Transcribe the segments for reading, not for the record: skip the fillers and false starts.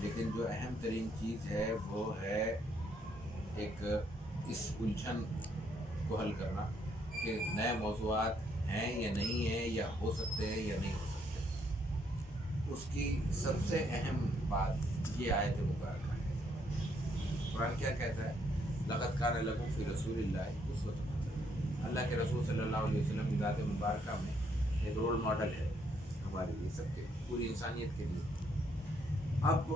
لیکن جو اہم ترین چیز ہے وہ ہے ایک اس الجھن کو حل کرنا کہ نئے موضوعات ہیں یا نہیں ہیں، یا ہو سکتے ہیں یا نہیں ہو سکتے۔ اس کی سب سے اہم بات یہ آیت مبارکہ ہے۔ قرآن کیا کہتا ہے؟ لقد کان لکم فی رسول اللہ اسوۃ حسنہ۔ اللہ کے رسول صلی اللہ علیہ وسلم کی ذات مبارکہ میں ایک رول ماڈل ہے ہمارے لیے، سب کے، پوری انسانیت کے لیے۔ اب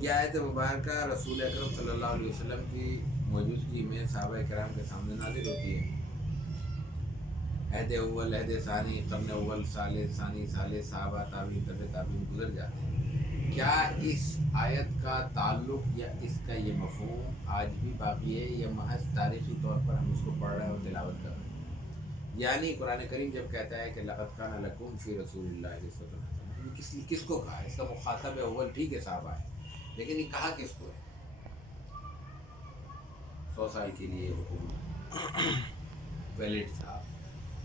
یہ آیت مبارکہ رسول اکرم صلی اللہ علیہ وسلم کی موجودگی میں صحابہ کرام کے سامنے نازل ہوتی ہے۔ عہد اول، عہد ثانی، قرن اول، سال ثانی، سال صحابہ، تابعین، طب تابعین گزر جاتے ہیں۔ کیا اس آیت کا تعلق یا اس کا یہ مفہوم آج بھی باقی ہے، یا محض تاریخی طور پر ہم اس کو پڑھ رہے ہیں اور تلاوت کر رہے ہیں؟ یعنی قرآن کریم جب کہتا ہے کہ لقد کان لکم فی رسول اللہ اسوۃ حسنہ، کس کو کہا ہے؟ اس کا مخاطب اول ٹھیک ہے صحابہ ہے، لیکن یہ کہا کس کو ہے؟ 100 سال کے لیے حکم ویلڈ تھا،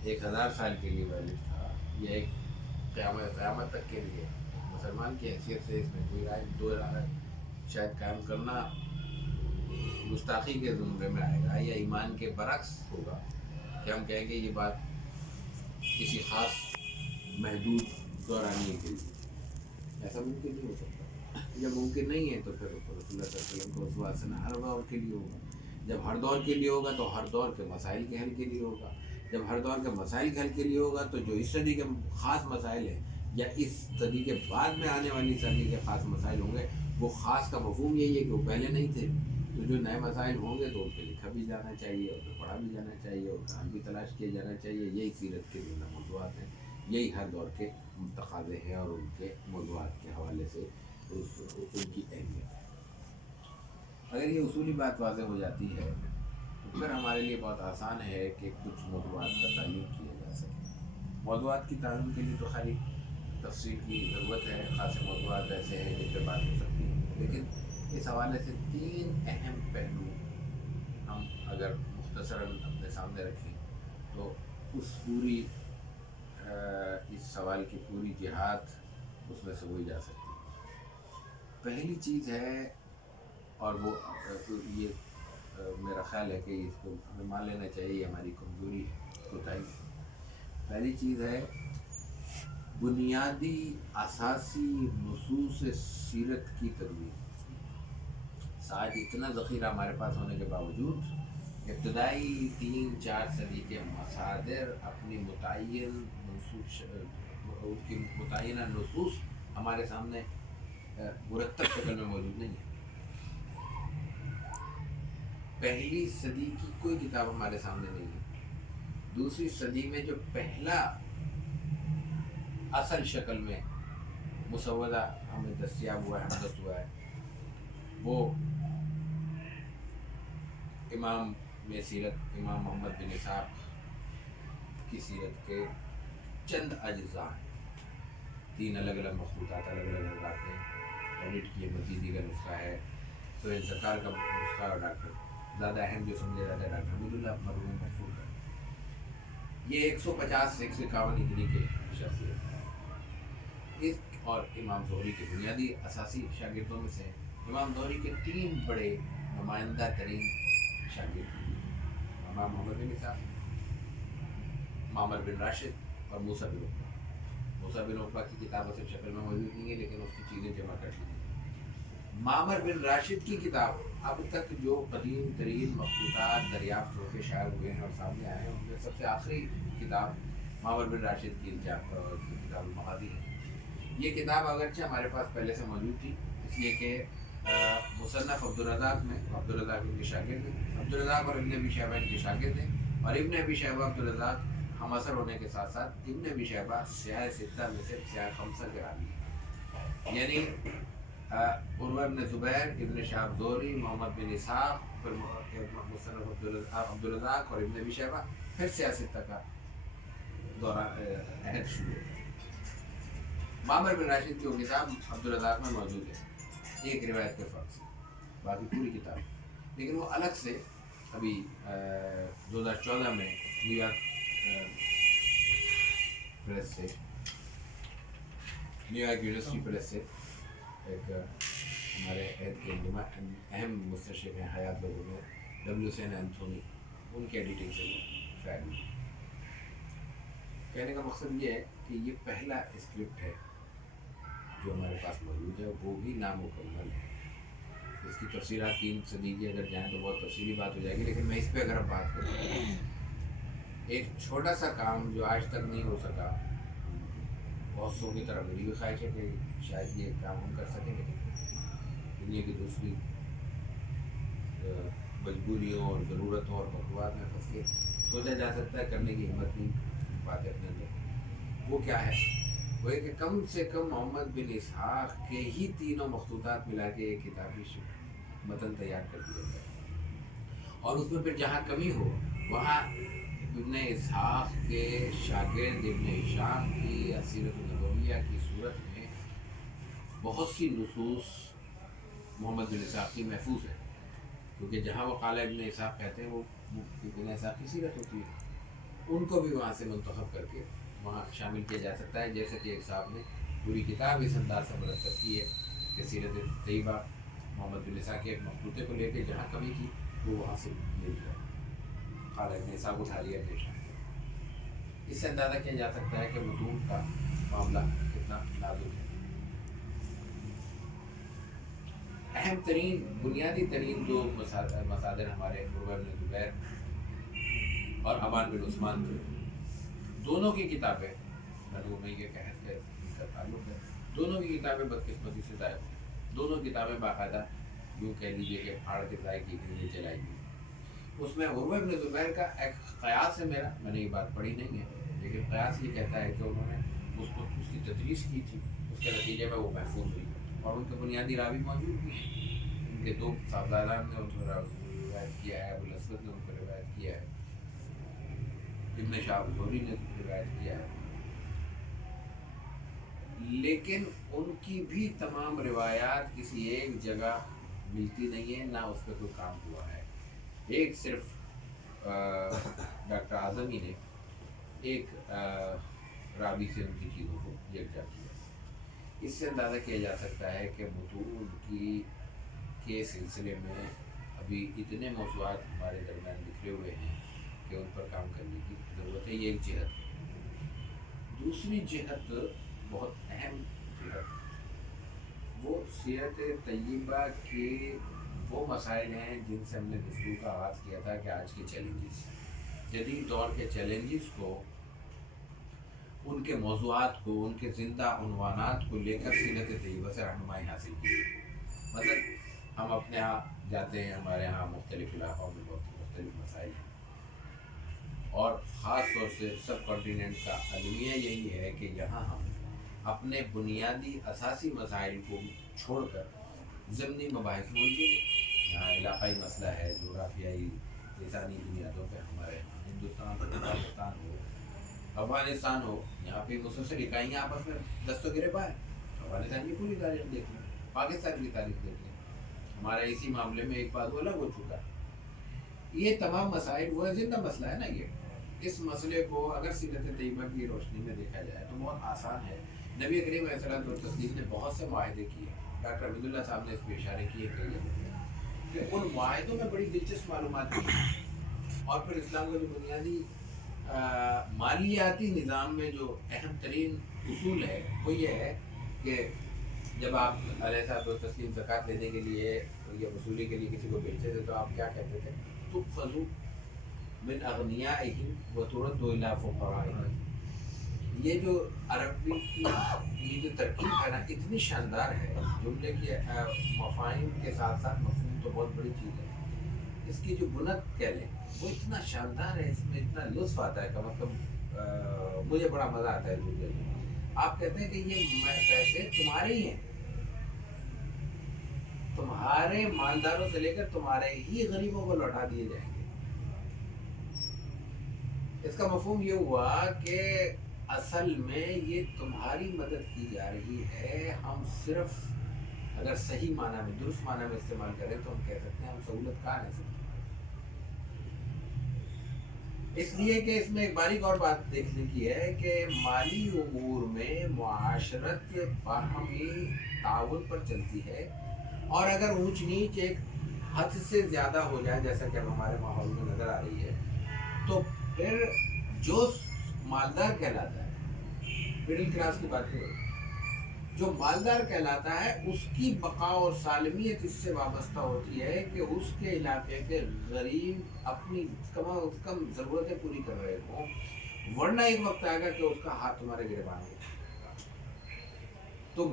1000 سال کے لیے ویلڈ تھا، یا ایک قیامت تک کے لیے؟ مسلمان کی حیثیت سے اس میں کوئی رائے دو رائے شاید قائم کرنا گستاخی کے زمرے میں آئے گا، یا ایمان کے برعکس ہوگا کہ ہم کہیں گے یہ بات کسی خاص محدود دورانیے کے لیے۔ ایسا ممکن نہیں ہو سکتا۔ جب ممکن نہیں ہے تو پھر رسول اللہ صلی اللہ علیہ وسلم کو اسوہ حسنہ ہر دور کے لیے ہوگا۔ جب ہر دور کے لیے ہوگا تو ہر دور کے مسائل کے حل کے لیے ہوگا۔ جب ہر دور کے مسائل کے حل کے لیے ہوگا تو جو اس صدی کے خاص مسائل ہیں، یا اس صدی کے بعد میں آنے والی صدی کے خاص مسائل ہوں گے، وہ خاص کا مفہوم یہی ہے کہ وہ پہلے نہیں تھے۔ تو جو نئے مسائل ہوں گے تو ان پہ لکھا بھی جانا چاہیے، ان پہ پڑھا بھی جانا چاہیے، اور حل بھی تلاش کیا جانا چاہیے۔ یہی سیرت کے زندہ موضوعات ہیں، یہی ہر دور کے تقاضے ہیں، اور ان کے موضوعات کے حوالے سے ان کی اہمیت ہے۔ اگر یہ اصولی بات واضح ہو جاتی ہے تو پھر ہمارے لیے بہت آسان ہے کہ کچھ موضوعات کا تعین کیا جا سکے۔ موضوعات کی تعین کے لیے تو خالی تفصیل کی ضرورت ہے، خاصے موضوعات ایسے ہیں جن پہ بات ہو سکتی ہے، لیکن اس حوالے سے 3 اہم پہلو ہم اگر مختصراً اپنے سامنے رکھیں تو اس پوری اس سوال کی پوری جہات اس میں سے ہوئی جا سکتی ہے۔ پہلی چیز ہے، اور وہ یہ میرا خیال ہے کہ اس کو ہمیں مان لینا چاہیے، یہ ہماری کمزوری کوتاہی ہے۔ پہلی چیز ہے بنیادی اساسی نصوص سیرت کی تدوین۔ آج اتنا ذخیرہ ہمارے پاس ہونے کے باوجود ابتدائی 3-4 صدی کے مصادر اپنی متعینہ نصوص ہمارے سامنے مرتب شکل میں موجود نہیں ہے۔ پہلی صدی کی کوئی کتاب ہمارے سامنے نہیں ہے۔ دوسری صدی میں جو پہلا اصل شکل میں مسودہ ہمیں دستیاب ہوا ہے، حدث ہوا ہے، وہ امام میں سیرت امام محمد بن اسحاق کی سیرت کے چند اجزاء ہیں۔ 3 الگ الگ مخطوطات، الگ الگ حضرات نے ایڈٹ کیے، مزیدی کا نسخہ ہے، سہیل سرکار کا نسخہ، اور ڈاکٹر زیادہ اہم جو سمجھے جاتے ہیں ڈاکٹر حمید مرحوم محفوظ ہے۔ یہ 150-151 ہجری کے شخصیت ہے، اس اور امام زہری کے بنیادی اساسی شاگردوں میں سے ہیں۔ امام زہری کے 3 بڑے نمائندہ ترین شاگرد ہیں، امام محمد بن اسحاق، معمر بن راشد اور موسیٰ بن عقبہ۔ موسیٰ بن عقبہ کی کتاب اصل شکل میں موجود نہیں ہے، لیکن اس کی چیزیں جمع کر لی ہیں۔ معمر بن راشد کی کتاب اب تک جو قدیم ترین مخطوطات دریافت ہو کے شائع ہوئے ہیں اور سامنے آئے ہیں، ان میں سب سے آخری کتاب معمر بن راشد کی کتاب المغازی ہے۔ یہ کتاب اگرچہ ہمارے پاس پہلے سے موجود تھی، اس لیے کہ مصنف عبدالرزاق میں، عبدالرزاق ان کے شاگرد ہیں، عبدالرزاق اور ابن ابی شیبہ ان کے شاگرد ہیں، اور ابن ابی شیبہ عبدالرزاق ہم اثر ہونے کے ساتھ ساتھ ابن ابی شیبہ سیاہ ستہ میں سے سیاہ خمسہ کے راوی ہیں۔ یعنی عروہ ابن زبیر، ابن شہاب زہری، محمد بن اسحاق، پھر مصنف عبدالرزاق اور ابن ابی شیبہ، پھر سیاہ ستہ کا دوران عہد شروع ہوتا ہے۔ معمر بن راشد کی وہ کتاب عبدالرزاق میں موجود ہے، ایک روایت کے فرق سے، باقی پوری کتاب، لیکن وہ الگ سے ابھی 2014 میں نیو یارک پریس سے، نیو یارک یونیورسٹی پریس سے ایک ہمارے عہد کے اہم مستشرق ہیں حیات لوگوں نے، ڈبلیو سین اینتھونی، ان کی ایڈیٹنگ سے وہ شاید ہوئی۔ کہنے کا مقصد یہ ہے کہ یہ پہلا اسکرپٹ ہے جو ہمارے پاس موجود ہے، وہ بھی نامکمل ہے۔ اس کی تفصیلات 3 صدی کی اگر جائیں تو بہت تفصیلی بات ہو جائے گی، لیکن میں اس پہ اگر اب بات کروں، ایک چھوٹا سا کام جو آج تک نہیں ہو سکا، بہت سو کی طرح میری بھی خواہش ہے کہ شاید یہ کام ہم کر سکیں، لیکن دنیا کی دوسری مجبوریوں اور ضرورتوں اور مطلوبات میں پھنس کے سوچا جا سکتا ہے، کرنے کی ہمت نہیں پاتے اپنے اندر۔ وہ کیا ہے؟ وہ ہے کہ کم سے کم محمد بن اسحاق کے ہی تینوں مخطوطات ملا کے ایک کتابی متن تیار کر دیا جائے، اور اس میں پھر جہاں کمی ہو وہاں ابن اسحاق کے شاگرد ابن ہشام کی سیرت النبویہ کی صورت میں بہت سی نصوص محمد بن اسحاق کی محفوظ ہے، کیونکہ جہاں وہ قال ابن اسحاق کہتے ہیں وہ ابن اسحاق کی سیرت ہوتی ہے، ان کو بھی وہاں سے منتخب کر کے وہاں شامل کیا جا سکتا ہے، جیسے کہ ایک صاحب نے پوری کتاب اس انداز سے مرتب کی ہے کہ سیرت طیبہ محمد بن اسحاق کے ایک مخطوطے کو لے کے جہاں کمی تھی وہ وہاں سے مل جائے، قال ابن اسحاق اٹھا لیا ابن ہشام۔ اس سے اندازہ کیا جا سکتا ہے کہ متون کا معاملہ کتنا نازک ہے۔ اہم ترین بنیادی ترین جو مصادر ہمارے عروہ بن زبیر اور ابان بن عثمان تھے، دونوں کی کتابیں بنو امیہ کے عہد سے ان کا تعلق ہے، دونوں کی کتابیں بدقسمتی سے ضائع ہوئی، دونوں کتابیں باقاعدہ یوں کہہ لیجیے کہ پھاڑ کے ضائع کی گئی، جلائی گئی۔ اس میں عروہ بن زبیر کا ایک قیاس ہے میرا، میں نے یہ بات پڑھی نہیں ہے، لیکن قیاس یہ کہتا ہے کہ انہوں نے اس کی تدریس کی تھی، اس کے نتیجے میں وہ محفوظ ہوئی، اور ان کے بنیادی راوی موجود بھی ہیں، ان کے 2 صاحبزادان نے ان کو روایت کیا ہے، ابوالاسود نے ان کو روایت کیا ہے، ابن شہاب زہری نے روایت کیا ہے، لیکن ان کی بھی تمام روایات کسی ایک جگہ ملتی نہیں ہے، نہ اس پہ کوئی کام ہوا ہے۔ ایک صرف ڈاکٹر اعظمی نے ایک راوی سے ان کی چیزوں کو یکجا کیا۔ اس سے اندازہ کیا جا سکتا ہے کہ متون کے سلسلے میں ابھی اتنے موضوعات ہمارے درمیان بکھرے ہوئے ہیں کہ ان پر کام کرنے کی ضرورت ہے، یہ ایک جہت۔ دوسری جہت بہت اہم جہت، وہ سیرت طیبہ کے وہ مسائل ہیں جن سے ہم نے گفتگو کا آغاز کیا تھا کہ آج کے چیلنجز، جدید دور کے چیلنجز کو، ان کے موضوعات کو، ان کے زندہ عنوانات کو لے کر سیرت طیبہ سے رہنمائی حاصل کی۔ مطلب ہم اپنے ہاں جاتے ہیں، ہمارے ہاں مختلف علاقوں میں مختلف مسائل ہیں، اور خاص طور سے سب کانٹیننٹ کا المیہ یہی ہے کہ یہاں ہم اپنے بنیادی اساسی مسائل کو چھوڑ کر ضمنی مباحث میں الجھیں۔ یہاں علاقائی مسئلہ ہے، جغرافیائی لسانی بنیادوں پہ ہمارے یہاں ہندوستان ہو، پاکستان ہو، افغانستان ہو، یہاں پہ مسلسل اکائیاں آپس میں دست و گریباں ہیں۔ افغانستان کی پوری تاریخ دیکھ لیں، پاکستان کی تاریخ دیکھ لیں، ہمارا اسی معاملے میں ایک بات وہ الگ ہو چکا ہے۔ یہ تمام مسائل وہ زندہ مسئلہ ہے نا، یہ اس مسئلے کو اگر سیرت طیبہ کی روشنی میں دیکھا جائے تو بہت آسان ہے۔ نبی کریم علیہ الصلوۃ والتسلیم نے بہت سے معاہدے کیے، ڈاکٹر عبد اللہ صاحب نے اس پہ اشارے کیے کہ ان معاہدوں میں بڑی دلچسپ معلومات کی، اور پھر اسلام کا جو بنیادی مالیاتی نظام میں جو اہم ترین اصول ہے وہ یہ ہے کہ جب آپ علیہ الصلوۃ والتسلیم زکوٰۃ لینے کے لیے یا وصولی کے لیے کسی کو بھیجتے تھے تو آپ کیا کہتے تھے؟ تؤخذ من اغنیائہم وترد الی فقرائہم۔ یہ جو عربی کی یہ جو ترکیب ہے نا، اتنی شاندار ہے، جملے کے مفاہیم کے ساتھ ساتھ مفہوم تو بہت بڑی چیز ہے، اس کی جو بنت کہہ لیں وہ اتنا شاندار ہے، اس میں اتنا لطف آتا ہے کہ مطلب مجھے بڑا مزہ آتا ہے جملے میں۔ آپ کہتے ہیں کہ یہ پیسے تمہارے ہی ہیں، تمہارے مالداروں سے لے کر تمہارے ہی غریبوں کو لوٹا دیے جائیں گے۔ اس کا مفہوم یہ ہوا کہ اصل میں یہ تمہاری مدد کی جا رہی ہے، ہم صرف اگر صحیح معنی میں، درست معنی میں استعمال کریں تو ہم کہہ سکتے ہیں ہم سہولت کار ہیں صرف، اس لیے کہ اس میں ایک باریک اور بات دیکھنے کی ہے کہ مالی امور میں معاشرت باہمی تعاون پر چلتی ہے، اور اگر اونچ نیچ ایک حد سے زیادہ ہو جائے جیسا کہ اب ہمارے ماحول میں نظر آ رہی ہے، تو پھر جو مالدار کہلاتا ہے، مڈل کلاس کی بات کرو، جو مالدار کہلاتا ہے اس کی بقا اور سالمیت اس سے وابستہ ہوتی ہے کہ اس کے علاقے کے غریب اپنی کم از کم ضرورتیں پوری کر رہے ہوں، ورنہ ایک وقت آئے گا کہ اس کا ہاتھ تمہارے گریبان میں جائے گا۔ تو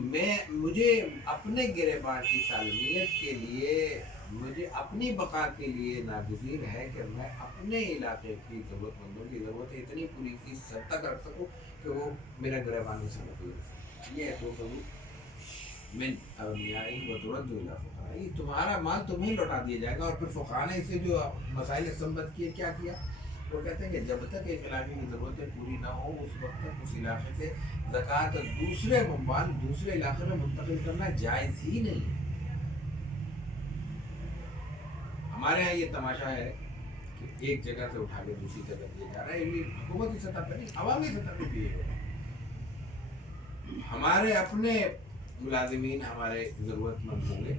مجھے اپنے گریبان کی سالمیت کے لیے، مجھے اپنی بقا کے لیے ناگزیر ہے کہ میں اپنے علاقے کی ضرورت مندوں کی ضرورتیں اتنی پوری کی حد تک رکھ سکوں کہ وہ میرا گریبان سے محفوظ رکھ۔ یہ ہے تو من اغنیاء وترد الی فقراء، تمہارا مال تمہیں لوٹا دیا جائے گا۔ اور پھر فقہاء نے اسے جو مسائل استنبط کیے کیا کیا، وہ کہتے ہیں کہ جب تک ایک علاقے کی ضرورتیں پوری نہ ہوں اس وقت تک اس علاقے سے زکوٰۃ دوسرے ممبال دوسرے علاقے میں منتقل کرنا جائز ہی نہیں ہے۔ ہمارے یہاں یہ تماشا ہے کہ ایک جگہ سے اٹھا کے دوسری جگہ دیا جا رہا ہے، یہ حکومتی سطح پہ نہیں، عوامی سطح پہ بھی ہے۔ ہمارے اپنے ملازمین ہمارے ضرورت مند ہوں گے،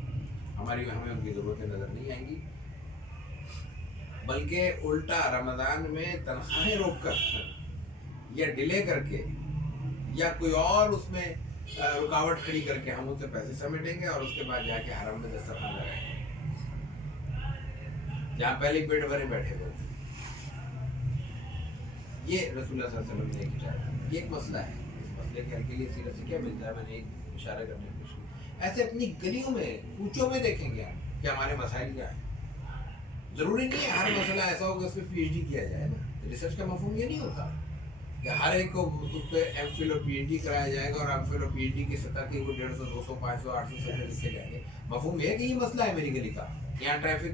ہمیں ان کی ضرورتیں نظر نہیں آئیں گی، بلکہ الٹا رمضان میں تنخواہیں روک کر یا ڈیلے کر کے یا کوئی اور اس میں رکاوٹ کھڑی کر کے ہم ان سے پیسے سمیٹیں گے اور اس کے بعد جا کے حرم میں دسترخوان لگائیں گے جہاں پہلے پیٹ بھرے بیٹھے ہوئے تھے۔ یہ رسول اللہ صلی اللہ علیہ وسلم نے کیا، یہ ایک مسئلہ ہے۔ اس مسئلے کے حل کے لیے سیرت سے کیا ملتا ہے، میں نے ایک اشارہ کرنے کی کوشش کی۔ ایسے اپنی گلیوں میں کوچوں میں دیکھیں گے ہم کہ ہمارے مسائل کیا ہیں۔ ضروری نہیں ہے ہر مسئلہ ایسا ہوگا اس پہ پی ایچ ڈی کیا جائے نا، ریسرچ کا مفہوم یہ نہیں ہوتا کہ ہر ایک کو اس پہ ایم فل اور پی ایچ ڈی کرایا جائے گا اور ایم فل اور پی ایچ ڈی کی سطح کے وہ 150 200 500 800 صفحے لکھے جائیں گے۔ مفہوم یہ ہے کہ یہ مسئلہ ہے میری گلی کا، یہاں ٹریفک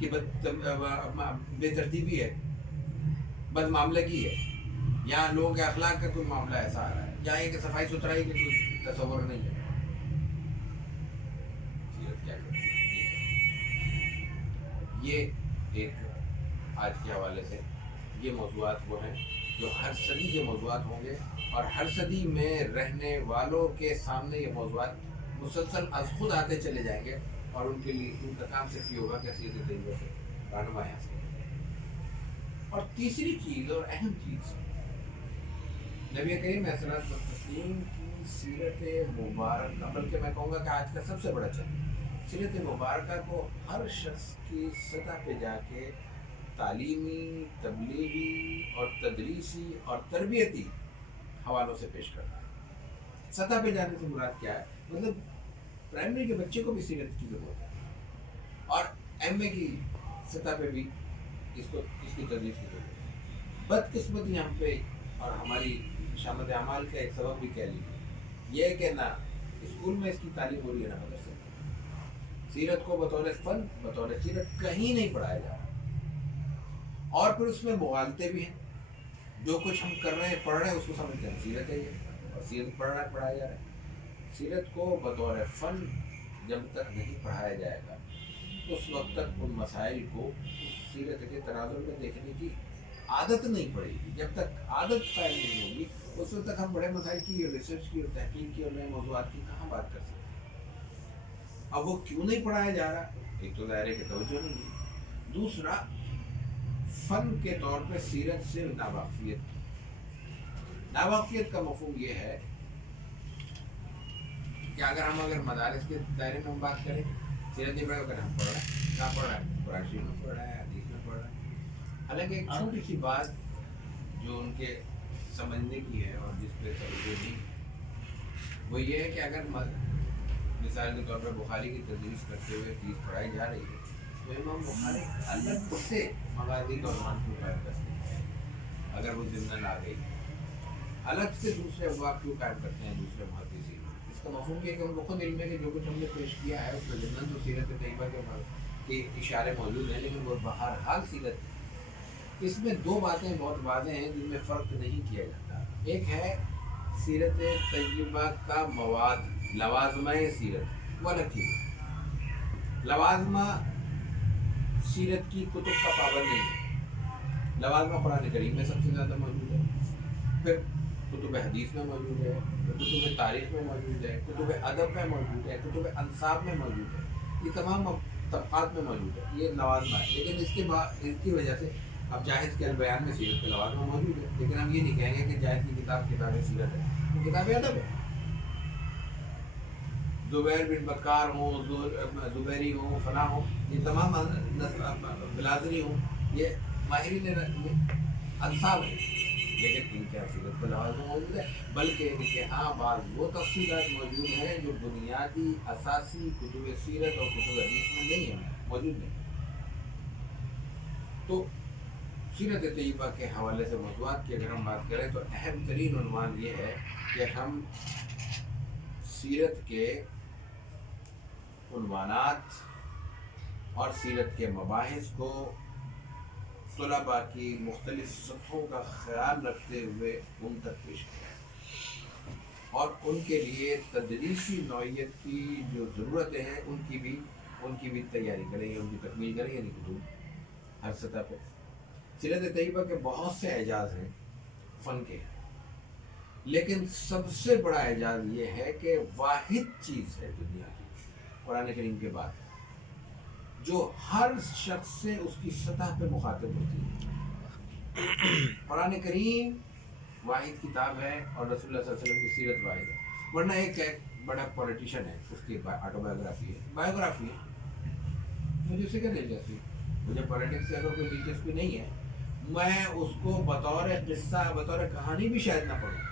کی بے ترتیبی ہے، بد معاملگی ہے، یہاں لوگوں کے اخلاق کا کوئی معاملہ ایسا آ رہا ہے، یہاں یہ کہ صفائی ستھرائی کا کوئی تصور نہیں ہے۔ سیرت کیا کرتی ہے؟ یہ ایک آج کے حوالے سے یہ موضوعات وہ ہیں جو ہر صدی کے موضوعات ہوں گے، اور ہر صدی میں رہنے والوں کے سامنے یہ موضوعات مسلسل از خود آتے چلے جائیں گے، اور ان کے لیے ان کا کام صرف یہ ہوگا کہ سیرت طیبہ سے رہنمائی حاصل کریں۔ اور تیسری چیز اور اہم چیز، نبی کریم علیہ الصلوۃ والتسلیم کی سیرت مبارکہ، بلکہ میں کہوں گا کہ آج کا سب سے بڑا چیلنج، سیرت مبارکہ کو ہر شخص کی سطح پہ جا کے تعلیمی، تبلیغی اور تدریسی اور تربیتی حوالوں سے پیش کرنا ہے۔ سطح پہ جانے سے مراد کیا ہے؟ مطلب پرائمری کے بچے کو بھی سیرت کی ضرورت ہے، اور ایم اے کی سطح پہ بھی اس کی تدریس کی ضرورت ہے۔ بدقسمتی ہم پہ اور ہماری شامت اعمال کا ایک سبب بھی کہہ لیجیے یہ ہے کہ نہ اسکول میں اس کی تعلیم ہو رہی ہے نہ مدرسے میں۔ سیرت کو بطور فن، بطور سیرت کہیں نہیں پڑھایا جا رہا، اور پھر اس میں مغالطے بھی ہیں۔ جو کچھ ہم کر رہے ہیں، پڑھ رہے ہیں، اس کو سمجھتے ہیں سیرت ہے یہ، اور سیرت پڑھایا جا رہا ہے۔ سیرت کو بطور فن جب تک نہیں پڑھایا جائے گا اس وقت تک ان مسائل کو اس سیرت کے تناظر میں دیکھنے کی عادت نہیں پڑے گی۔ جب تک عادت قائم نہیں ہوگی اس وقت تک ہم بڑے مسائل کی ریسرچ کی اور تحقیق کی اور نئے موضوعات کی کہاں بات کر سکتے ہیں۔ اب وہ کیوں نہیں پڑھایا جا رہا؟ ایک تو ظاہر ہے کہ توجہ نہیں ہے، دوسرا فن کے طور پہ سیرت سے ناواقفیت کا مفہوم یہ ہے کہ اگر مدارس کے دائرے میں ہم بات کریں، سیرت نہیں پڑھا کر ہم پڑھ رہے ہیں، کہاں پڑھ رہا ہے؟ قرآن شریف میں پڑھ رہا ہے، حدیث میں پڑھ رہا ہے۔ حالانکہ ایک چھوٹی سی بات جو ان کے سمجھنے کی ہے اور جس پہ توجہ نہیں ہے وہ یہ ہے کہ اگر مثال کے طور پر بخاری کی تدریس کرتے ہوئے چیز پڑھائی جا رہی ہے تو امام بخاری الگ سے مغازی کا عنوان کیوں قائم کرتے ہیں؟ اگر وہ ضمن آ گئی الگ سے دوسرے ابواب کیوں قائم کرتے ہیں دوسرے محدثین؟ اس کا مفہوم یہ ہے کہ ان کو خود علم ہے کہ جو کچھ ہم نے پیش کیا ہے اس میں ضمن تو سیرت طیبہ کے اشارے موجود ہیں، لیکن وہ بہرحال سیرت ہے۔ اس میں دو باتیں بہت واضح ہیں جن میں فرق نہیں کیا جاتا۔ ایک ہے سیرت طیبہ کا مواد، لوازمہ سیرت، وہ الگ چیز ہے۔ لوازمہ سیرت کی کتب کا پابند نہیں ہے، لوازمہ قرآن کریم میں سب سے زیادہ موجود ہے، پھر کتب حدیث میں موجود ہے، کتب تاریخ میں موجود ہے، کتب ادب میں موجود ہے، کتب انصاب میں موجود ہے، یہ تمام طبقات میں موجود ہے، یہ لوازمہ ہے۔ لیکن اس کے بعد اس کی وجہ سے اب جاہز کے البیان میں سیرت کے لوازمہ موجود ہے، لیکن ہم یہ نہیں کہیں گے کہ جاہز کی کتاب سیرت ہے، وہ کتاب ادب ہے۔ زبیر بن بکار ہوں، زبیری ہوں، فلاں ہوں، یہ تمام بلازری ہوں، یہ ماہرین انصاب ہیں، لیکن ان کے سیرت کے لوازم موجود ہے، بلکہ ان کے ہاں بعض وہ تفصیلات موجود ہیں جو بنیادی اساسی کتب سیرت اور کتب حدیث میں نہیں ہیں، موجود نہیں۔ تو سیرت طیبہ کے حوالے سے موضوعات کی اگر ہم بات کریں تو اہم ترین عنوان یہ ہے کہ ہم سیرت کے عنوانات اور سیرت کے مباحث کو طلباء کی مختلف سطحوں کا خیال رکھتے ہوئے ان تک پیش کریں، اور ان کے لیے تدریسی نوعیت کی جو ضرورتیں ہیں ان کی بھی تیاری کریں، ان کی تکمیل کریں، یعنی کتب ہر سطح پہ۔ سیرت طیبہ کے بہت سے اعجاز ہیں فن کے، لیکن سب سے بڑا اعجاز یہ ہے کہ واحد چیز ہے دنیا کی قرآن کریم کے بعد جو ہر شخص سے اس کی سطح پہ مخاطب ہوتی ہے۔ قرآن کریم واحد کتاب ہے اور رسول اللہ صلی اللہ علیہ وسلم کی سیرت واحد ہے، ورنہ ایک بڑا پولیٹیشین ہے، اس کی آٹو بایوگرافی ہے، مجھے اس سے کیا دلچسپی؟ مجھے پولیٹکس سے اگر کوئی دلچسپی نہیں ہے، میں اس کو بطور قصہ بطور کہانی بھی شاید نہ پڑھوں۔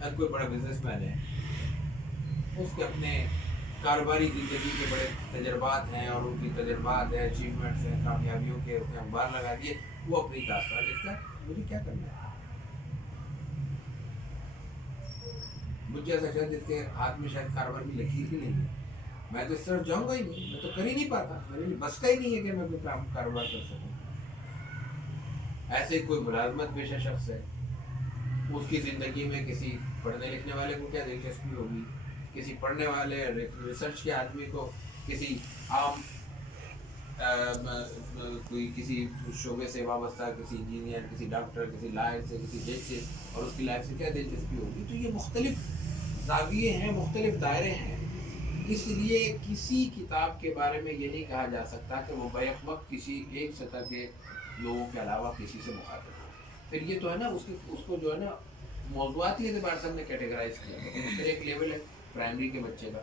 اگر کوئی بڑا بزنس مین ہے، اس کے اپنے کاروباری زندگی کے بڑے تجربات ہیں اور ان کی تجربات ہیں، اچیومنٹس ہیں، کامیابیوں کے اس نے انبار لگا دیے، وہ اپنی داستان لکھتا ہے، مجھے کیا کرنا ہے؟ مجھے ایسا شاید جس کے ہاتھ میں شاید کاروبار کی لکیر ہی نہیں ہے، میں تو اس طرف جاؤں گا ہی نہیں، میں تو کر ہی نہیں پاتا، میرے لیے بس کا ہی نہیں ہے کہ میں کوئی کاروبار کر سکوں۔ ایسے ہی کوئی ملازمت پیشہ شخص ہے، اس کی زندگی میں کسی پڑھنے لکھنے والے کو کیا دلچسپی ہوگی، کسی پڑھنے والے ریسرچ کے آدمی کو کسی عام کوئی کسی شعبے سے وابستہ کسی انجینئر، کسی ڈاکٹر، کسی لائر سے، کسی جج سے، اور اس کی لائف سے کیا دلچسپی ہوگی؟ تو یہ مختلف زاویے ہیں، مختلف دائرے ہیں، اس لیے کسی کتاب کے بارے میں یہ نہیں کہا جا سکتا کہ وہ بیک وقت کسی ایک سطح کے لوگوں کے علاوہ کسی سے مخاطب ہو۔ پھر یہ تو ہے نا اس کو جو ہے نا موضوعاتی اعتبار سے ہم نے کیٹیگرائز کیا، لیکن پھر ایک لیول ہے پرائمری کے بچے کا،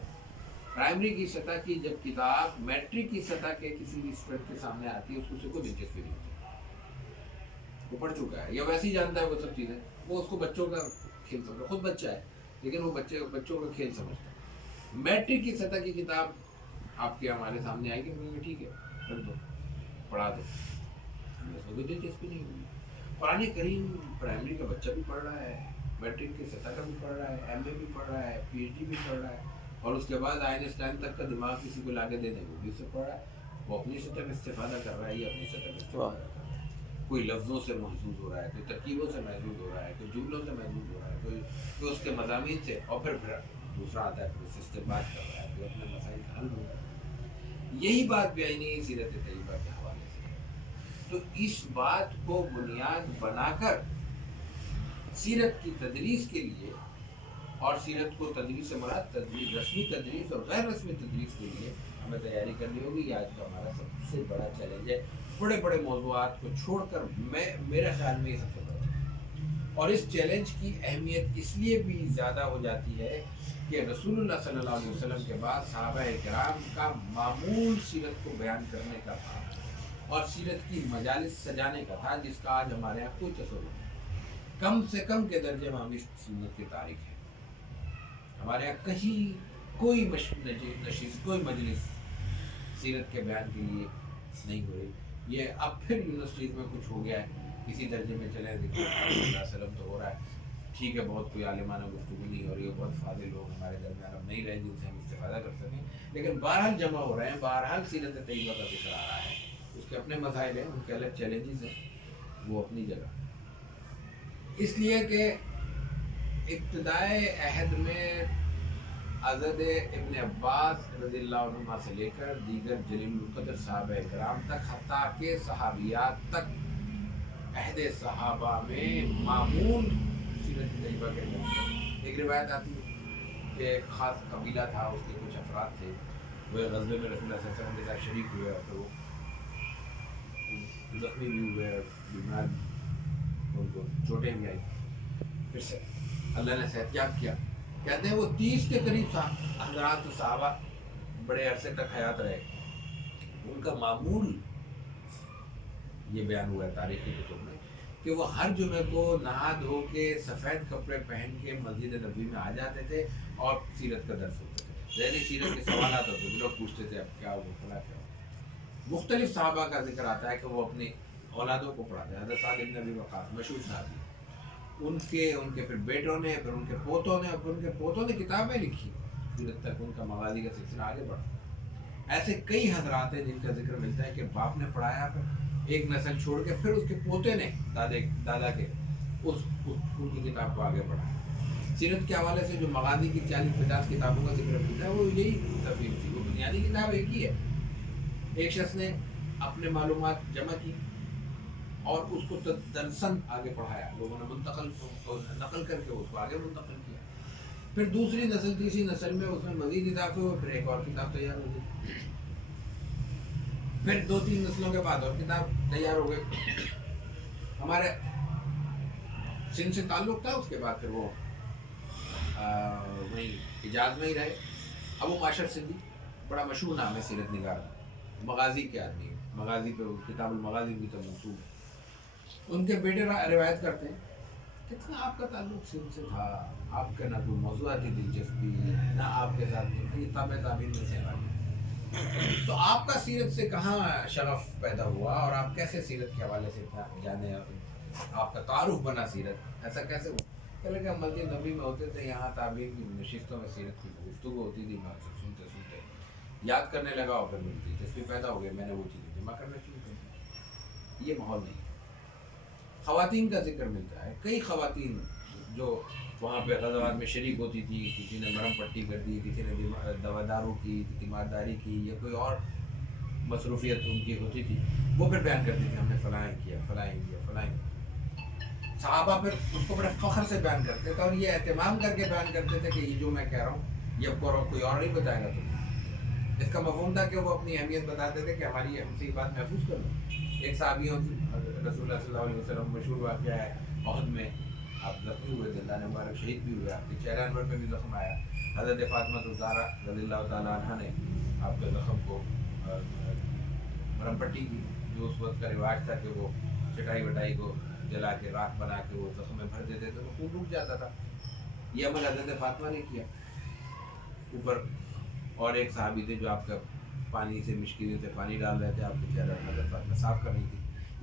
پرائمری کی سطح کی جب کتاب میٹرک کی سطح کے کسی بھی اسٹوڈنٹ کے سامنے آتی ہے، اس کو کوئی دلچسپی نہیں ہوتی، وہ پڑھ چکا ہے یا ویسے ہی جانتا ہے وہ سب چیزیں، وہ اس کو بچوں کا کھیل سمجھتا ہے، خود بچہ ہے لیکن وہ بچوں کا کھیل سمجھتا ہے۔ میٹرک کی سطح کی کتاب آپ کے ہمارے سامنے آئے گی، ٹھیک ہے پڑھ دو، پڑھا دو، ہمیں اس کو کوئی دلچسپی نہیں ہوگی۔ قرآن کریم پرائمری کا بچہ بھی پڑھ رہا ہے، میٹرک کی سطح کا بھی پڑھ رہا ہے، ایم اے بھی پڑھ رہا ہے، پی ایچ ڈی بھی پڑھ رہا ہے، اور اس کے بعد آئنسٹائن تک کا دماغ کسی کو لا کے دے دیں وہ بھی اسے پڑھ رہا ہے، وہ اپنی سطح میں استفادہ کر رہا ہے یا اپنی سطح میں استفادہ کر رہا ہے، کوئی لفظوں سے محظوظ ہو رہا ہے، کوئی ترکیبوں سے محظوظ ہو رہا ہے، کوئی جملوں سے محظوظ ہو رہا ہے، کوئی اس کے مضامین سے، اور پھر دوسرا آتا ہے پھر اس سے استنباط کر رہا ہے، کوئی اپنے مسائل کا حل ہو رہا ہے۔ یہی بات بیانی سیرت طیبہ کے حوالے سے ہے۔ تو اس بات کو بنیاد بنا کر سیرت کی تدریس کے لیے، اور سیرت کو تدریس سے مراد تدریس، رسمی تدریس اور غیر رسمی تدریس کے لیے ہمیں تیاری کرنی ہوگی۔ یہ آج کا ہمارا سب سے بڑا چیلنج ہے، بڑے بڑے موضوعات کو چھوڑ کر میرے خیال میں یہ سب سے بڑا چیلنج ہے، اور اس چیلنج کی اہمیت اس لیے بھی زیادہ ہو جاتی ہے کہ رسول اللہ صلی اللہ علیہ وسلم کے بعد صحابہ کرام کا معمول سیرت کو بیان کرنے کا تھا اور سیرت کی مجالس سجانے کا تھا، جس کا آج ہمارے یہاں کوئی تصور نہیں، کم سے کم کے درجے میں ہم اس سنت کی تاریخ ہے، ہمارے یہاں کہیں کوئی نشست، کوئی مجلس سیرت کے بیان کے لیے نہیں ہو رہی۔ یہ اب پھر یونیورسٹیز میں کچھ ہو گیا ہے، کسی درجے میں چلے دیکھیں صلی اللہ علیہ وسلم تو ہو رہا ہے، ٹھیک ہے، بہت کوئی عالمانہ گفتگو نہیں ہو رہی ہے، بہت فاضل لوگ ہمارے درمیان اب نہیں رہے جن سے ہم استفادہ کر سکیں، لیکن بہرحال جمع ہو رہے ہیں، بہرحال سیرت طیبہ کا ذکر آ رہا ہے، اس کے اپنے مسائل ہیں، ان کے الگ چیلنجز ہیں، وہ اپنی جگہ، اس لیے کہ ابتدائے عہد میں حضرت ابن عباس رضی اللہ عنہ سے لے کر دیگر جلیل القدر صحابہ کرام تک، حتیٰ کہ صحابیات تک، عہد صحابہ میں معمول سیرت طیبہ کے اندر ایک روایت آتی ہے کہ ایک خاص قبیلہ تھا، اس کے کچھ افراد تھے، وہ غزوے میں رسول اللہ صلی اللہ علیہ وسلم کے ساتھ شریک ہوئے اور پھر وہ زخمی بھی ہوئے اور بیمار بھی، ان کو چوٹیں بھی آئی، پھر سے اللہ نے صحتیاب کیا. کہتے ہیں وہ 30 کے قریب حضرات صحابہ بڑے عرصے تک حیات رہے. ان کا معمول یہ بیان ہوا ہے تاریخی کتب میں کہ وہ ہر جمعے کو نہا دھو کے سفید کپڑے پہن کے مسجد نبوی میں آ جاتے تھے اور سیرت کا درس ہوتا تھا. ذہنی سیرت کے سوالات ہوتے تھے، لوگ پوچھتے تھے اب کیا ہوا کیا ہوا. مختلف صحابہ کا ذکر آتا ہے کہ وہ اپنی اولادوں کو پڑھاتے ہیں. حضرت سعد بن ابی وقاص مشہور صحابی، ان کے پھر بیٹوں نے، پھر ان کے پوتوں نے، پھر ان کے پوتوں نے کتابیں لکھی سیرت تک، ان کا مغازی کا سلسلہ آگے بڑھا. ایسے کئی حضرات ہیں جن کا ذکر ملتا ہے کہ باپ نے پڑھایا، پھر ایک نسل چھوڑ کے پھر اس کے پوتے نے دادا کے ان کی کتاب کو آگے بڑھایا. سیرت کے حوالے سے جو مغازی کی 40-50 کتابوں کا ذکر ملتا ہے وہ یہی تفصیل تھی. وہ بنیادی کتاب ایک ہی ہے. ایک شخص نے اپنے معلومات جمع کی اور اس کو تدرسن آگے پڑھایا، لوگوں نے نقل کر کے اس کو آگے منتقل کیا. پھر دوسری نسل، تیسری نسل میں اس میں مزید اضافے ہوئے، پھر ایک اور کتاب تیار ہو گئی. پھر 2-3 نسلوں کے بعد اور کتاب تیار ہو گئی. ہمارے سندھ سے تعلق تھا، اس کے بعد پھر وہ وہیں حجاز میں ہی رہے. ابو معاشر سندھی بڑا مشہور نام ہے سیرت نگار، مغازی کے آدمی، مغازی پہ کتاب المغازی بھی تو منسوب ہے. ان کے بیٹے روایت کرتے ہیں کتنا آپ کا تعلق سندھ سے تھا، آپ کا نہ کوئی موضوعاتی دلچسپی نہ آپ کے ساتھ کوئی تابع تعبیر میں سے آئی، تو آپ کا سیرت سے کہاں شغف پیدا ہوا اور آپ کیسے سیرت کے حوالے سے جانے، آپ کا تعارف بنا سیرت ایسا کیسے ہوا؟ پہلے کہ ہم مسجد نبوی میں ہوتے تھے، یہاں تعبیر کی نشستوں میں سیرت کی گفتگو ہوتی تھی، میں سنتے سنتے یاد کرنے لگا اور پھر میری دلچسپی پیدا ہو گئی، میں نے وہ چیزیں جمع کرنا شروع کر دی. یہ ماحول نہیں. خواتین کا ذکر ملتا ہے، کئی خواتین جو وہاں پہ غزوات میں شریک ہوتی تھی، کسی نے مرم پٹی کر دی، کسی نے دواداروں کی، تیمارداری کی، یا کوئی اور مصروفیت ان کی ہوتی تھی، وہ پھر بیان کرتی تھی ہم نے فلاں کیا فلاں کیا فلاں کیا. صحابہ پھر اس کو بڑے فخر سے بیان کرتے تھے اور یہ اہتمام کر کے بیان کرتے تھے کہ یہ جو میں کہہ رہا ہوں یہ کوئی اور نہیں بتائے گا تمہیں. اس کا مفہوم تھا کہ وہ اپنی اہمیت بتاتے تھے کہ ہماری ہم سے یہ بات محفوظ کر لو. ایک صحابی رسول اللہ صلی اللہ علیہ وسلم مشہور واقعہ ہے، احد میں آپ زخمی ہوئے تھے، اللہ نے مبارک شہید بھی ہوئے، آپ کے چہرہ انور پہ بھی زخم آیا. حضرت فاطمہ الزہرا رضی اللہ تعالیٰ عنہ نے آپ کے زخم کو مرم پٹی کی، جو اس وقت کا رواج تھا کہ وہ چٹائی وٹائی کو جلا کے راکھ بنا کے وہ زخم میں بھر دیتے تھے تو خون رک جاتا تھا. یہ عمل حضرت فاطمہ نے کیا. اوپر اور ایک صحابی تھے جو آپ کا پانی سے مشکلیں سے پانی ڈال رہے تھے، آپ کے چہرہ حضرت فاطمہ صاف کر رہی تھی.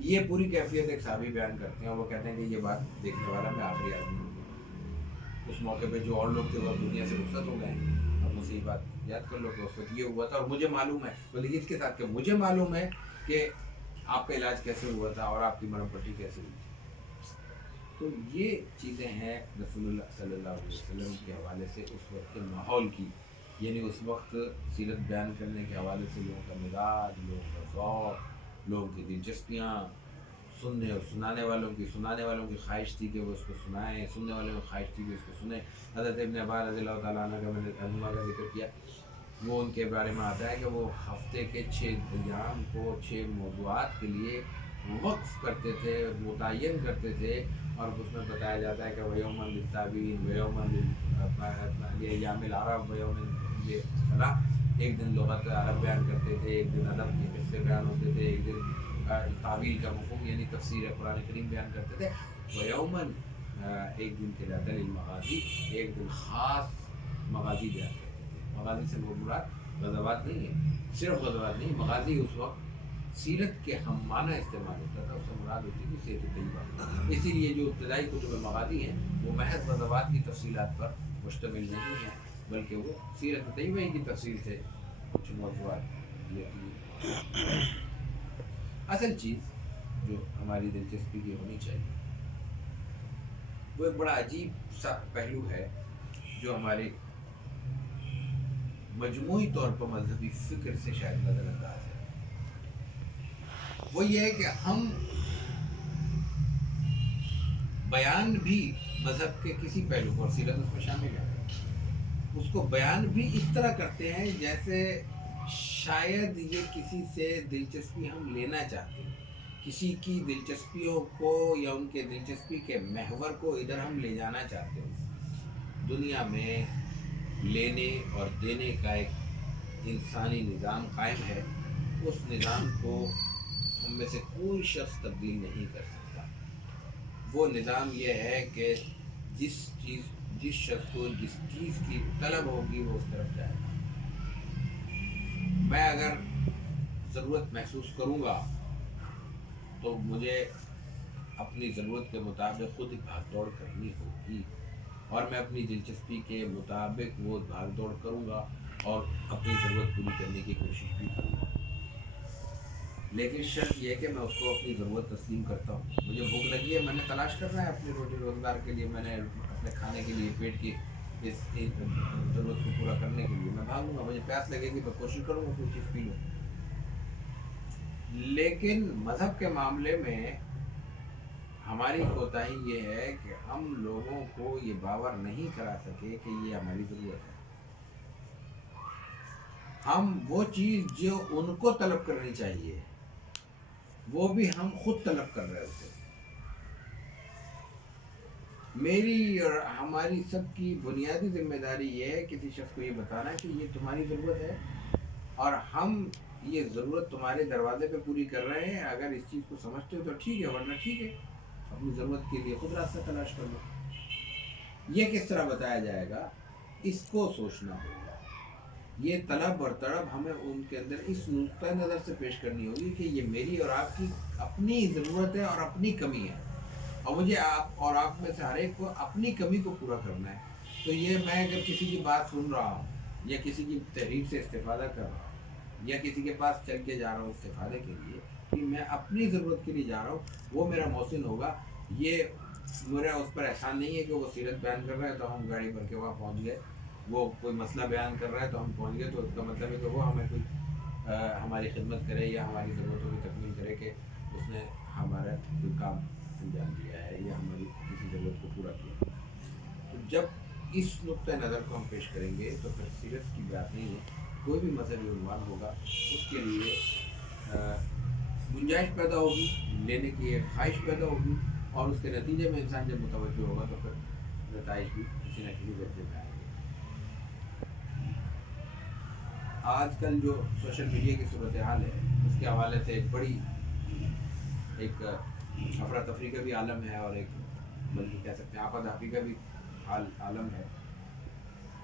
یہ پوری کیفیت ایک صحابی بیان کرتے ہیں اور وہ کہتے ہیں کہ یہ بات دیکھنے والا میں آخری آدمی ہوں. اس موقع پہ جو اور لوگ تھے وہ دنیا سے رخصت ہو گئے ہیں. اب مجھ سے یہ بات یاد کر لو کہ اس وقت یہ ہوا تھا اور مجھے معلوم ہے، بولے اس کے ساتھ کہ مجھے معلوم ہے کہ آپ کا علاج کیسے ہوا تھا اور آپ کی مرم پٹی کیسے ہوئی تھی. تو یہ چیزیں ہیں رسول اللہ صلی اللہ علیہ وسلم کے حوالے سے اس وقت کے ماحول کی، یعنی اس وقت سیرت بیان کرنے کے حوالے سے لوگوں کا مزاج، لوگوں کا ذوق، لوگوں کی دلچسپیاں، سننے اور سنانے والوں کی خواہش تھی کہ وہ اس کو سنائیں، سننے والوں کی خواہش تھی کہ اس کو سنیں. حضرت ابن عباس رضی اللہ تعالیٰ عنہ کا میں نے رہنما کا ذکر کیا، وہ ان کے بارے میں آتا ہے کہ وہ ہفتے کے 6 ایام کو 6 موضوعات کے لیے وقف کرتے تھے، متعین کرتے تھے، اور اس میں بتایا جاتا ہے کہ ویومن للتابعین، ویومن لیام العرب، ویومن یہ فلاں. ایک دن لغت عرب بیان کرتے تھے، ایک دن ادب کے قصے بیان ہوتے تھے، ایک دن تعویل کا مفہوم یعنی تفسیر قرآن کریم بیان کرتے تھے. ویومن ایک دن کے لیے دلیل مغازی، ایک دن خاص مغازی بیان کرتے تھے. مغازی سے مراد غزوات نہیں ہے، صرف غزوات نہیں، مغازی اس وقت سیرت کے ہم معنی استعمال ہوتا تھا، اس سے مراد ہوتی تھی سیرت طیبہ. اسی لیے جو ابتدائی کتب مغازی ہیں وہ محض غزوات کی تفصیلات پر مشتمل نہیں ہیں، بلکہ وہ سیرت طیبہ کی تفصیل سے کچھ موضوعات لیتی ہیں. اصل چیز جو ہماری دلچسپی کی ہونی چاہیے وہ ایک بڑا عجیب سا پہلو ہے جو ہماری مجموعی طور پر مذہبی فکر سے شاید نظر انداز ہے. وہ یہ ہے کہ ہم بیان بھی مذہب کے کسی پہلو پر سیرت اس میں شامل ہے، اس کو بیان بھی اس طرح کرتے ہیں جیسے شاید یہ کسی سے دلچسپی ہم لینا چاہتے ہیں، کسی کی دلچسپیوں کو یا ان کے دلچسپی کے محور کو ادھر ہم لے جانا چاہتے ہیں۔ دنیا میں لینے اور دینے کا ایک انسانی نظام قائم ہے، اس نظام کو ہم میں سے کوئی شخص تبدیل نہیں کر سکتا۔ وہ نظام یہ ہے کہ جس شخص کو جس چیز کی طلب ہوگی وہ اس طرف جائے گا۔ میں اگر ضرورت محسوس کروں گا تو مجھے اپنی ضرورت کے مطابق خود ہی بھاگ دوڑ کرنی ہوگی، اور میں اپنی دلچسپی کے مطابق وہ بھاگ دوڑ کروں گا اور اپنی ضرورت پوری کرنے کی کوشش بھی کروں گا۔ لیکن شرط یہ ہے کہ میں اس کو اپنی ضرورت تسلیم کرتا ہوں۔ مجھے بھوک لگی ہے، میں نے تلاش کرنا ہے اپنی روٹی روزگار کے لیے، میں نے اپنے کھانے کے لیے، پیٹ کی اس ضرورت کو پورا کرنے کے لیے میں بھاگوں گا۔ مجھے پیاس لگے گی، میں کوشش کروں گا کوئی چیز پی لوں۔ لیکن مذہب کے معاملے میں ہماری کوتاہی یہ ہے کہ ہم لوگوں کو یہ باور نہیں کرا سکے کہ یہ ہماری ضرورت ہے۔ ہم وہ چیز جو ان کو طلب کرنی چاہیے وہ بھی ہم خود طلب کر رہے ہوتے ہیں۔ میری اور ہماری سب کی بنیادی ذمہ داری یہ ہے کسی شخص کو یہ بتانا کہ یہ تمہاری ضرورت ہے اور ہم یہ ضرورت تمہارے دروازے پہ پوری کر رہے ہیں۔ اگر اس چیز کو سمجھتے ہو تو ٹھیک ہے، ورنہ ٹھیک ہے، اپنی ضرورت کے لیے خود راستہ تلاش کر لو۔ یہ کس طرح بتایا جائے گا، اس کو سوچنا ہوگا۔ یہ طلب اور طلب ہمیں ان کے اندر اس نقطۂ نظر سے پیش کرنی ہوگی کہ یہ میری اور آپ کی اپنی ضرورت ہے اور اپنی کمی ہے، اور مجھے آپ اور آپ میں سے ہر ایک کو اپنی کمی کو پورا کرنا ہے۔ تو یہ میں اگر کسی کی بات سن رہا ہوں یا کسی کی تحریر سے استفادہ کر رہا ہوں یا کسی کے پاس چل کے جا رہا ہوں استفادے کے لیے، کہ میں اپنی ضرورت کے لیے جا رہا ہوں، وہ میرا محسن ہوگا۔ یہ میرا اس پر احسان نہیں ہے کہ وہ سیرت بیان کر رہا ہے تو ہم گاڑی بھر کے وہاں پہنچ گئے، وہ کوئی مسئلہ بیان کر رہا ہے تو ہم پہنچ گئے، تو اس کا مطلب ہے کہ وہ ہمیں کوئی ہماری خدمت کرے یا ہماری ضرورتوں کی تکمیل کرے کہ اس نے ہمارا کوئی کام انجام دیا ہے یا ہماری کسی ضرورت کو پورا کیا۔ تو جب اس نقطۂ نظر کو ہم پیش کریں گے تو پھر سیرت کی بات نہیں ہے، کوئی بھی مذہبی عنوان ہوگا اس کے لیے گنجائش پیدا ہوگی، لینے کی ایک خواہش پیدا ہوگی، اور اس کے نتیجے میں انسان جب متوجہ ہوگا تو پھر نتائج بھی کسی نہ کسی درجے میں آئیں گے۔ آج کل جو سوشل میڈیا کی صورتحال ہے اس کے حوالے سے ایک بڑی افراتفری کا بھی عالم ہے، اور ایک بلکہ کہہ سکتے ہیں آپادھاپی کا بھی عالم ہے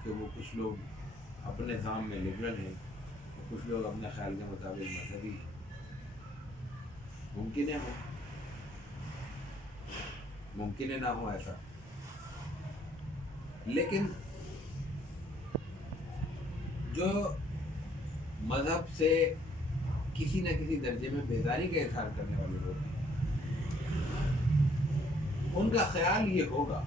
کہ وہ کچھ لوگ اپنے نظام میں لبرل ہیں، کچھ لوگ اپنے خیال کے مطابق مذہبی ہیں۔ ممکن ہے نہ ہو ایسا، لیکن جو مذہب سے کسی نہ کسی درجے میں بیزاری کا اظہار کرنے والے لوگ ہیں، ان کا خیال یہ ہوگا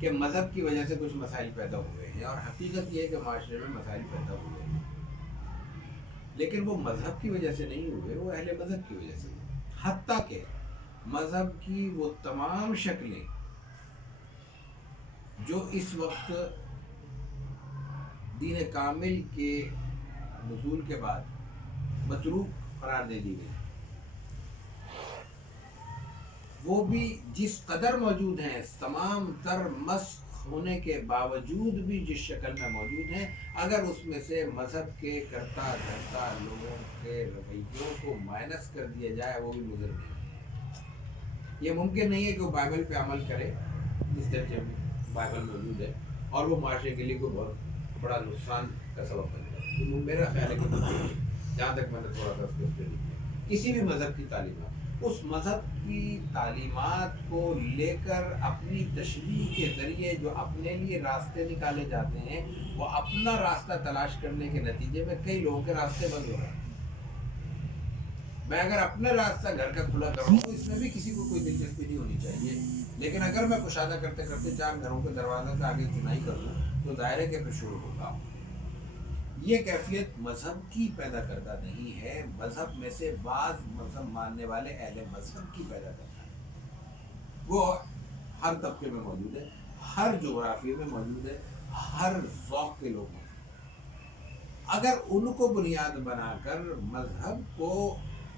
کہ مذہب کی وجہ سے کچھ مسائل پیدا ہوئے ہیں، اور حقیقت یہ ہے کہ معاشرے میں مسائل پیدا ہوئے ہیں، لیکن وہ مذہب کی وجہ سے نہیں ہوئے، وہ اہل مذہب کی وجہ سے ہوئے۔ حتیٰ کہ مذہب کی وہ تمام شکلیں جو اس وقت دین کامل کے نزول کے بعد متروک قرار دے دی گئی، وہ بھی جس قدر موجود ہیں، تمام تر مسخ ہونے کے باوجود بھی جس شکل میں موجود ہیں، اگر اس میں سے مذہب کے کرتا دھرتا لوگوں کے رویوں کو مائنس کر دیا جائے وہ بھی مضر نہیں ہے۔ یہ ممکن نہیں ہے کہ وہ بائبل پہ عمل کرے جس درجے میں بائبل موجود ہے اور وہ معاشرے کے لیے کوئی بہت بڑا نقصان کا سبب بنے گا۔ میرا خیال ہے کہ جہاں تک میں نے تھوڑا سا اس پہ لکھا، کسی بھی مذہب کی تعلیمات، اس مذہب کی تعلیمات کو لے کر اپنی تشریح کے ذریعے جو اپنے لیے راستے نکالے جاتے ہیں، وہ اپنا راستہ تلاش کرنے کے نتیجے میں کئی لوگوں کے راستے بند ہو رہے ہیں۔ میں اگر اپنا راستہ گھر کا کھلا کروں تو اس میں بھی کسی کو کوئی دلچسپی نہیں ہونی چاہیے، لیکن اگر میں کشادہ کرتے کرتے 4 گھروں کے دروازے سے آگے چنائی کر دوں تو ظاہر ہے کہ پھر شروع ہوگا۔ یہ کیفیت مذہب کی پیدا کردہ نہیں ہے، مذہب میں سے بعض مذہب ماننے والے اہل مذہب کی پیدا کرتا ہے۔ وہ ہر طبقے میں موجود ہے، ہر جغرافیے میں موجود ہے، ہر ذوق کے لوگ موجود ہیں۔ اگر ان کو بنیاد بنا کر مذہب کو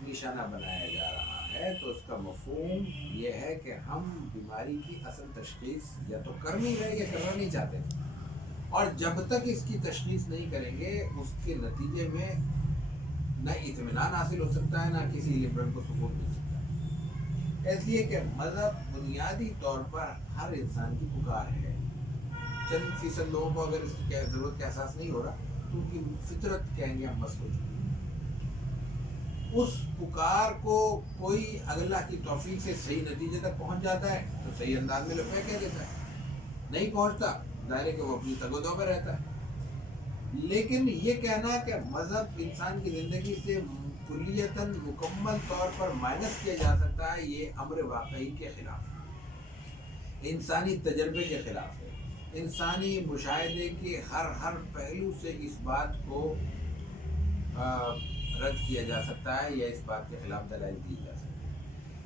نشانہ بنایا جا رہا ہے تو اس کا مفہوم یہ ہے کہ ہم بیماری کی اصل تشخیص یا تو کر نہیں رہے یا کرنا نہیں چاہتے، اور جب تک اس کی تشخیص نہیں کریں گے اس کے نتیجے میں نہ اطمینان حاصل ہو سکتا ہے، نہ کسی لبرل کو سکون مل سکتا ہے۔ اس لیے کہ مذہب بنیادی طور پر ہر انسان کی پکار ہے۔ چند فیصد لوگوں کو اگر اس کی ضرورت کا احساس نہیں ہو رہا تو ان کی فطرت کہیں گے ہم مست ہو چکے ہیں۔ اس پکار کو کوئی اللہ کی توفیق سے صحیح نتیجے تک پہنچ جاتا ہے تو صحیح انداز میں لبیک کہہ دیتا ہے، نہیں پہنچتا ظاہر ہے کہ وہ اپنی تگ و دو میں رہتا ہے۔ لیکن یہ کہنا کہ مذہب انسان کی زندگی سے کلیتاً مکمل طور پر مائنس کیا جا سکتا ہے، یہ امر واقعی کے خلاف ہے، انسانی تجربے کے خلاف ہے، انسانی مشاہدے کے ہر پہلو سے اس بات کو رد کیا جا سکتا ہے یا اس بات کے خلاف دلائل دی جا سکتی ہے۔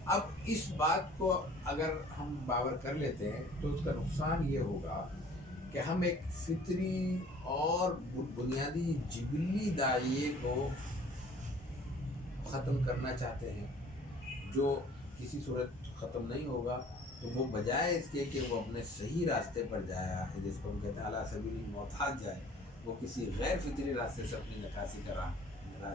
اب اس بات کو اگر ہم باور کر لیتے ہیں تو اس کا نقصان یہ ہوگا کہ ہم ایک فطری اور بنیادی جبلی داعیے کو ختم کرنا چاہتے ہیں، جو کسی صورت ختم نہیں ہوگا۔ تو وہ بجائے اس کے کہ وہ اپنے صحیح راستے پر جایا ہے، جس کو ہم کہتے ہیں اعلیٰ سبیل المعتاد جائے، وہ کسی غیر فطری راستے سے اپنی نکاسی کا راہ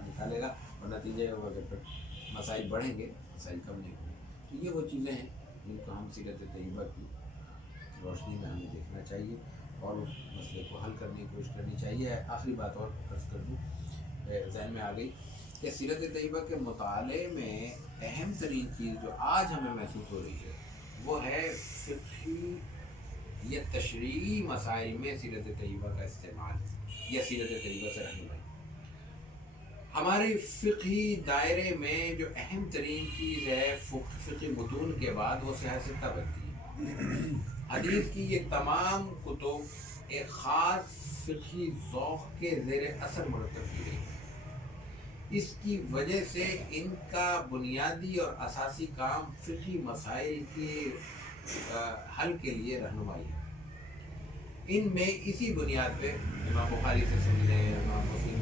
نکالے گا، اور نتیجہ یہ ہوگا کہ پھر مسائل بڑھیں گے، مسائل کم نہیں ہوں گے۔ تو یہ وہ چیزیں ہیں جن کو ہم سیرت طیبہ کی روشنی میں ہمیں دیکھنا چاہیے اور اس مسئلے کو حل کرنے کی کوشش کرنی چاہیے۔ آخری بات اور عرض کر دوں، ذہن میں آ گئی کہ سیرت طیبہ کے مطالعے میں اہم ترین چیز جو آج ہمیں محسوس ہو رہی ہے وہ ہے فقہی یا تشریعی مسائل میں سیرت طیبہ کا استعمال یا سیرت طیبہ سے رہنمائی۔ ہمارے فقہی دائرے میں جو اہم ترین چیز ہے فقہی متون کے بعد وہ سیاست بنتی ہے۔ حدیث کی یہ تمام کتب ایک خاص فقہی ذوق کے زیر اثر مرتب کی گئی۔ اس کی وجہ سے ان کا بنیادی اور اساسی کام فقہی مسائل کے حل کے لیے رہنمائی ہے۔ ان میں اسی بنیاد پہ امام بخاری سے سن لیں، امام مسلم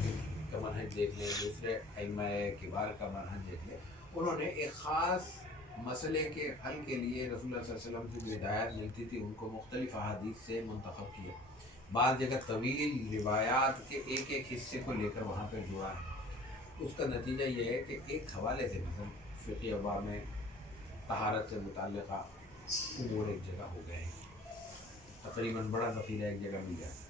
کا منہج دیکھ لیں، دوسرے ائمہ کبار کا منہج دیکھ لیں، انہوں نے ایک خاص مسئلے کے حل کے لیے رسول اللہ صلی اللہ علیہ وسلم سے جو ہدایات ملتی تھی ان کو مختلف احادیث سے منتخب کیا، بعض جگہ طویل روایات کے ایک ایک حصے کو لے کر وہاں پہ جڑا ہے۔ اس کا نتیجہ یہ ہے کہ ایک حوالے سے مثلا فقہ ابواب میں طہارت سے متعلقہ امور ایک جگہ ہو گئے ہیں، تقریباً بڑا ذخیرہ ایک جگہ مل جاتا ہے،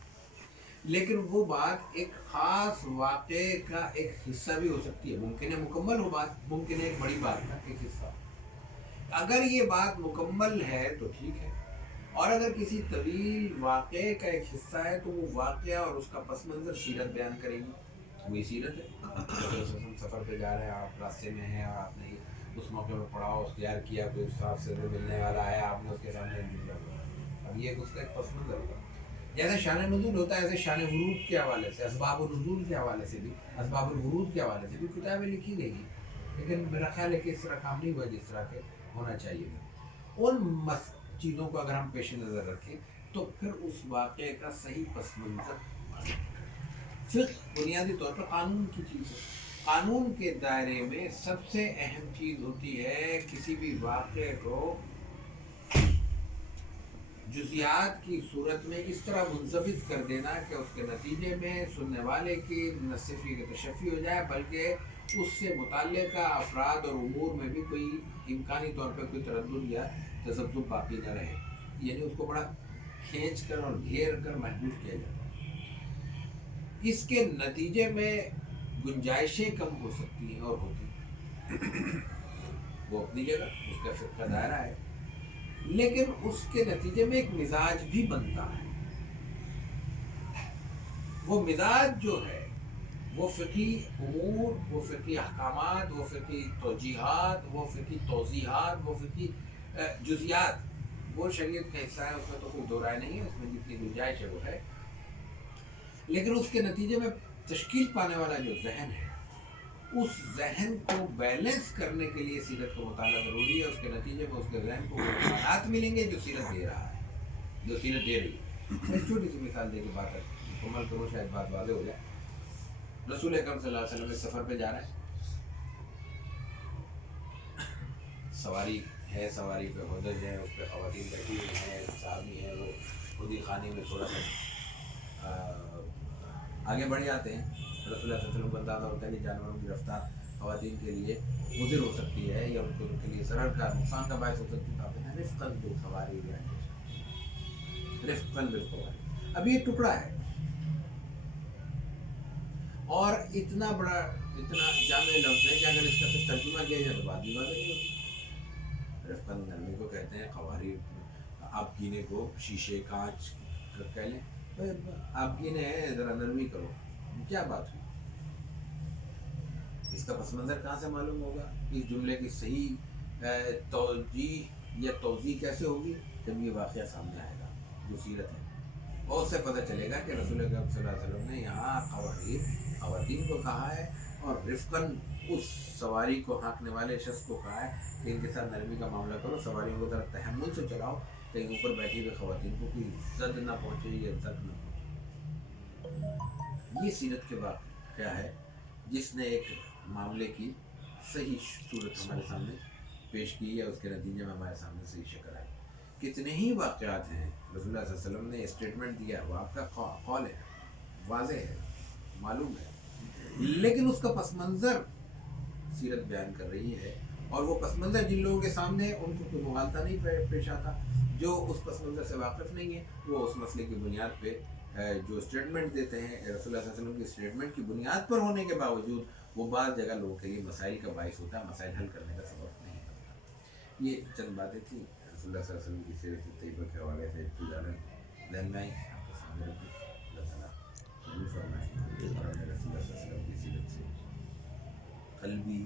لیکن وہ بات ایک خاص واقعے کا ایک حصہ بھی ہو سکتی ہے، ممکن ہے مکمل ہو بات، ممکن ہے ایک بڑی بات کا ایک حصہ۔ اگر یہ بات مکمل ہے تو ٹھیک ہے، اور اگر کسی طویل واقعے کا ایک حصہ ہے تو وہ واقعہ اور اس کا پس منظر سیرت بیان کرے گی، وہی سیرت ہے۔ سفر پہ جا رہے ہیں، آپ راستے میں ہیں اور آپ نے اس موقع میں پڑاؤ اختیار کیا، کوئی صاحب سے ملنے والا آیا، آپ نے اس کے سامنے ایک جملہ بولا، اب یہ اس کا ایک پس منظر ہوگا۔ جیسے شان نزول ہوتا ہے ایسے شان ورود کے حوالے سے، اسباب النزول کے حوالے سے بھی، اسباب الورود کے حوالے سے بھی کتابیں لکھی گئی ہیں، لیکن میرا خیال ہے کہ اس طرح کام نہیں ہوا جس طرح کے ہونا چاہیے تھا۔ ان چیزوں کو اگر ہم پیش نظر رکھیں تو پھر اس واقعے کا صحیح پس منظر۔ فقہ بنیادی طور پر قانون کی چیز ہے۔ قانون کے دائرے میں سب سے اہم چیز ہوتی ہے کسی بھی واقعے کو جزیات کی صورت میں اس طرح منضبط کر دینا کہ اس کے نتیجے میں سننے والے کی نہ صرف یہ تشفی ہو جائے بلکہ اس سے متعلقہ افراد اور امور میں بھی کوئی امکانی طور پہ کوئی تردد یا تذبذب باقی نہ رہے، یعنی اس کو بڑا کھینچ کر اور گھیر کر محدود کیا جائے۔ اس کے نتیجے میں گنجائشیں کم ہو سکتی ہیں اور ہوتی ہیں، وہ اپنی جگہ اس کا فقہ کا دائرہ ہے، لیکن اس کے نتیجے میں ایک مزاج بھی بنتا ہے۔ وہ مزاج جو ہے وہ فقہی امور، وہ فقہی احکامات، وہ فقہی توجیحات، وہ فقہی توضیحات، وہ فقہی جزیات، وہ شریعت کا حصہ ہے، اس میں تو کوئی دو رائے نہیں ہے، اس میں جتنی گنجائش ہے وہ ہے، لیکن اس کے نتیجے میں تشکیل پانے والا جو ذہن ہے اس ذہن کو بیلنس کرنے کے لیے سیرت کا مطالعہ ضروری ہے. اس کے نتیجے میں اس کے ذہن کو وہ امکانات ملیں گے جو سیرت دے رہا ہے، جو سیرت دے رہی ہے. ایک چھوٹی سی مثال دے کے بات مکمل کروں، شاید بات واضح ہو جائے. رسول اکرم صلی اللہ علیہ وسلم ایک سفر پہ جا رہے ہیں، سواری ہے، سواری پہ حدج ہے، اس پہ خواتین بیٹھی ہوئی ہیں، صحابی ہیں، وہ خود ہی خانے میں تھوڑا سا آگے بڑھ جاتے ہیں. رسول اللہ صلی اللہ علیہ وسلم کو اندازہ ہوتا ہے کہ جانوروں کی رفتار خواتین کے لیے مضر ہو سکتی ہے یا ان کے لیے ضرر کا، نقصان کا باعث ہو سکتی ہے. تو آپ کہتے ہیں رفقاً بالخواری، رفقاً بالخواری. اب یہ ٹکڑا ہے اور اتنا بڑا، اتنا جامع لفظ ہے کہ اگر اس کا صرف ترجمہ کیا جائے تو بات بھی واضح نہیں ہوتی. رفقاً نرمی کو کہتے ہیں، خواری آپ گینے کو شیشے کانچ کہہ لیں، آپ گینے ہیں ذرا نرمی کرو، کیا بات ہوئی؟ اس کا پس منظر کہاں سے معلوم ہوگا؟ اس جملے کی صحیح توجیہ یا توضیح کیسے ہوگی؟ جب یہ واقعہ سامنے آئے گا جو سیرت ہے، اور اس سے پتہ چلے گا کہ رسول اکرم صلی اللہ علیہ وسلم نے یہاں خواتین کو کہا ہے اور رفقاً اس سواری کو ہانکنے والے شخص کو کہا ہے کہ ان کے ساتھ نرمی کا معاملہ کرو، سواریوں کو ذرا تحمل سے چلاؤ، کہیں اوپر بیٹھی ہوئی خواتین کو کوئی زد نہ پہنچے یا زد نہ پہنچے. یہ سیرت کے واقعہ ہے جس نے ایک معاملے کی صحیح صورت ہمارے سامنے پیش کی ہے، اس کے نتیجے میں ہمارے سامنے صحیح شکل آئی. کتنے ہی واقعات ہیں رسول اللہ صلی اللہ علیہ وسلم نے اسٹیٹمنٹ دیا، وہ آپ کا قول ہے، واضح ہے، معلوم ہے، لیکن اس کا پس منظر سیرت بیان کر رہی ہے. اور وہ پس منظر جن لوگوں کے سامنے ان کو کوئی مغالطہ نہیں پیش آتا، جو اس پس منظر سے واقف نہیں ہے، وہ اس مسئلے کی بنیاد پہ جو اسٹیٹمنٹ دیتے ہیں رسول اللہ صلی اللہ علیہ وسلم کی اسٹیٹمنٹ کی بنیاد پر ہونے کے باوجود وہ بعض جگہ لوگوں کے لیے مسائل کا باعث ہوتا ہے، مسائل حل کرنے کا سبب نہیں بنتا. یہ چند باتیں تھیں رسول اللہ صلی اللہ علیہ وسلم کی سیرت طیبہ کے حوالے سے ذہن میں آئی، آپ کے سامنے رکھی. اللہ تعالیٰ قبول فرمائے اور ہمیں رسول اللہ صلی اللہ علیہ وسلم کی سیرت سے قلبی